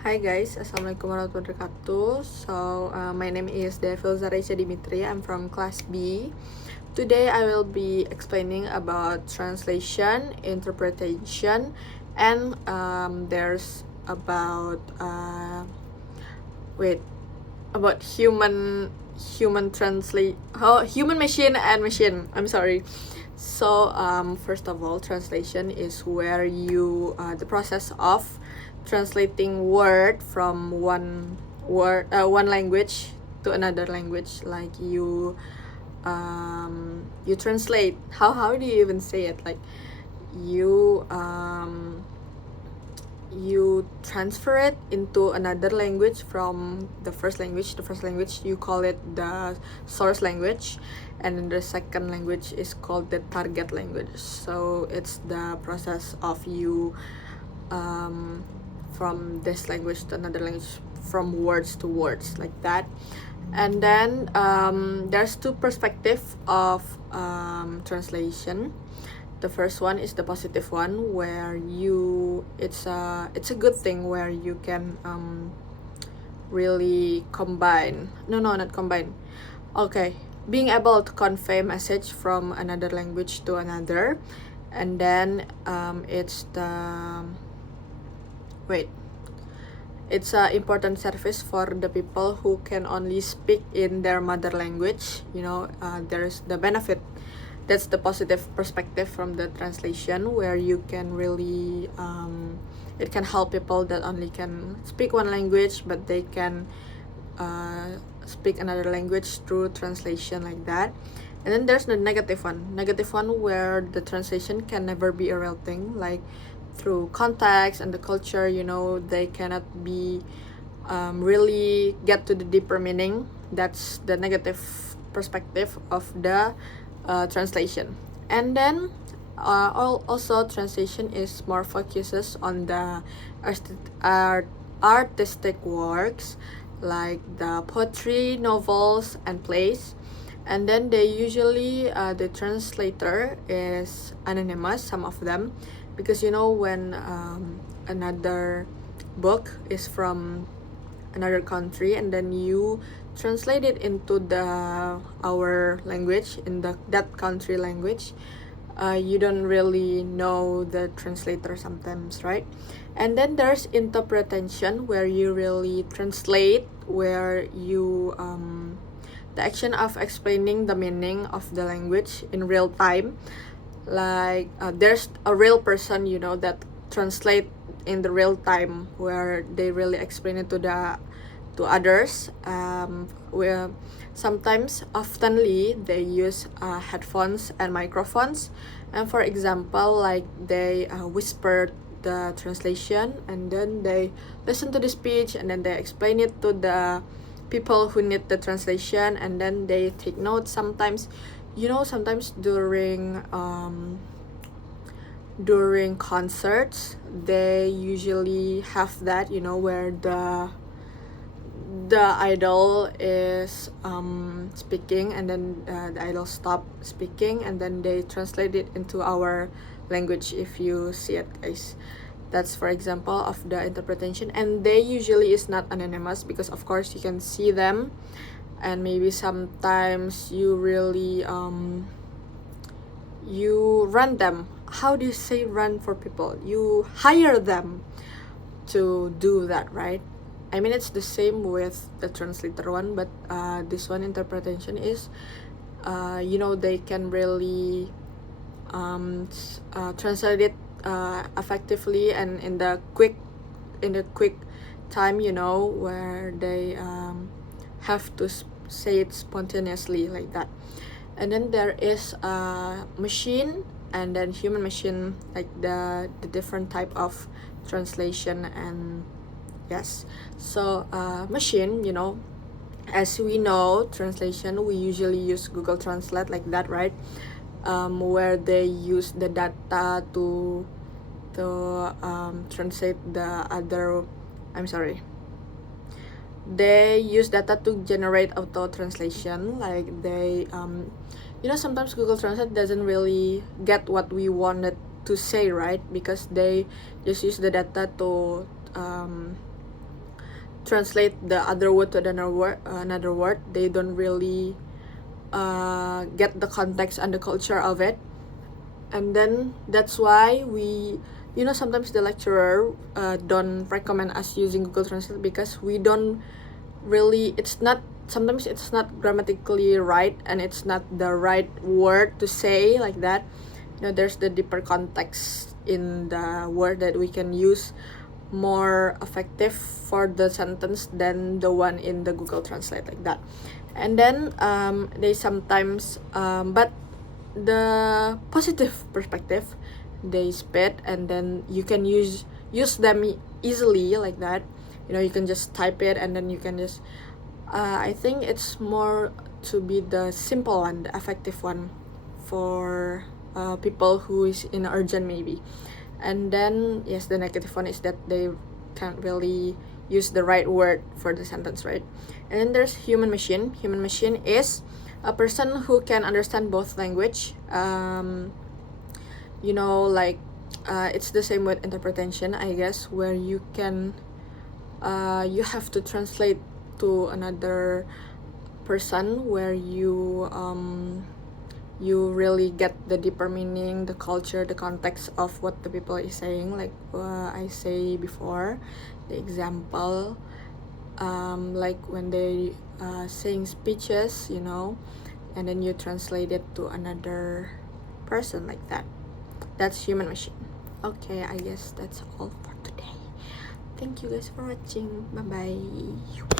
Hi guys, Assalamualaikum warahmatullahi wabarakatuh. My name is Devil Zareisha Dimitri. I'm from class B. Today I will be explaining about translation, interpretation, and there's about about human machine and machine. I'm sorry. First of all, translation is where the process of translating word from one language to another language. Like you translate. How do you even say it? Like you you transfer it into another language from the first language. The first language, you call it the source language, and then the second language is called the target language. So it's the process of you from this language to another language, from words to words, like that. And then there's two perspectives of translation. The first one is the positive one, where it's a good thing, where you can really combine. No, not combine. Okay, being able to convey message from another language to another, and then it's an important service for the people who can only speak in their mother language. There's the benefit. That's the positive perspective from the translation, where you can really it can help people that only can speak one language, but they can speak another language through translation, like that. And then there's the negative one where the translation can never be a real thing, like through context and the culture. They cannot be really get to the deeper meaning. That's the negative perspective of the translation. And then also translation is more focuses on the artistic works, like the poetry, novels, and plays. And then they usually the translator is anonymous, some of them, because when another book is from another country and then you translate it into our language, in that country language, you don't really know the translator sometimes, right? And then there's interpretation, where you really translate, where you the action of explaining the meaning of the language in real time. Like there's a real person that translate in the real time, where they really explain it to others. Where sometimes oftenly they use headphones and microphones, and for example, like they whisper the translation, and then they listen to the speech, and then they explain it to the people who need the translation, and then they take notes. Sometimes during concerts, they usually have that, where the idol is speaking, and then the idol stop speaking, and then they translate it into our language. If you see it, guys, that's for example of the interpretation. And they usually is not anonymous, because of course you can see them, and maybe sometimes you really you run them. How do you say run for people? You hire them to do that, right? I mean, it's the same with the translator one, but this one interpretation is they can really translate it effectively and in the quick time, where they have to say it spontaneously, like that. And then there is machine and then human machine, like the different type of translation. And yes, so machine, as we know, translation, we usually use Google Translate, like that, right? Where they use the data to translate the other. They use data to generate auto translation. Like they sometimes Google Translate doesn't really get what we wanted to say, right? Because they just use the data to translate the other word to another word, they don't really get the context and the culture of it. And then that's why sometimes the lecturer don't recommend us using Google Translate, because we don't really, sometimes it's not grammatically right, and it's not the right word to say like that. There's the deeper context in the word that we can use more effective for the sentence than the one in the Google Translate like that. And then they sometimes but the positive perspective, they spit, and then you can use them easily like that. You can just type it, and then you can just I think it's more to be the simple one, the effective one for people who is in urgent maybe. And then yes, the negative one is that they can't really use the right word for the sentence, right? And then there's human machine. Human machine is a person who can understand both language. It's the same with interpretation, I guess, where you can you have to translate to another person, where you really get the deeper meaning, the culture, the context of what the people is saying. Like I say before, the example, like when they saying speeches, and then you translate it to another person like that. That's human machine. Okay, I guess that's all for today. Thank you guys for watching. Bye bye.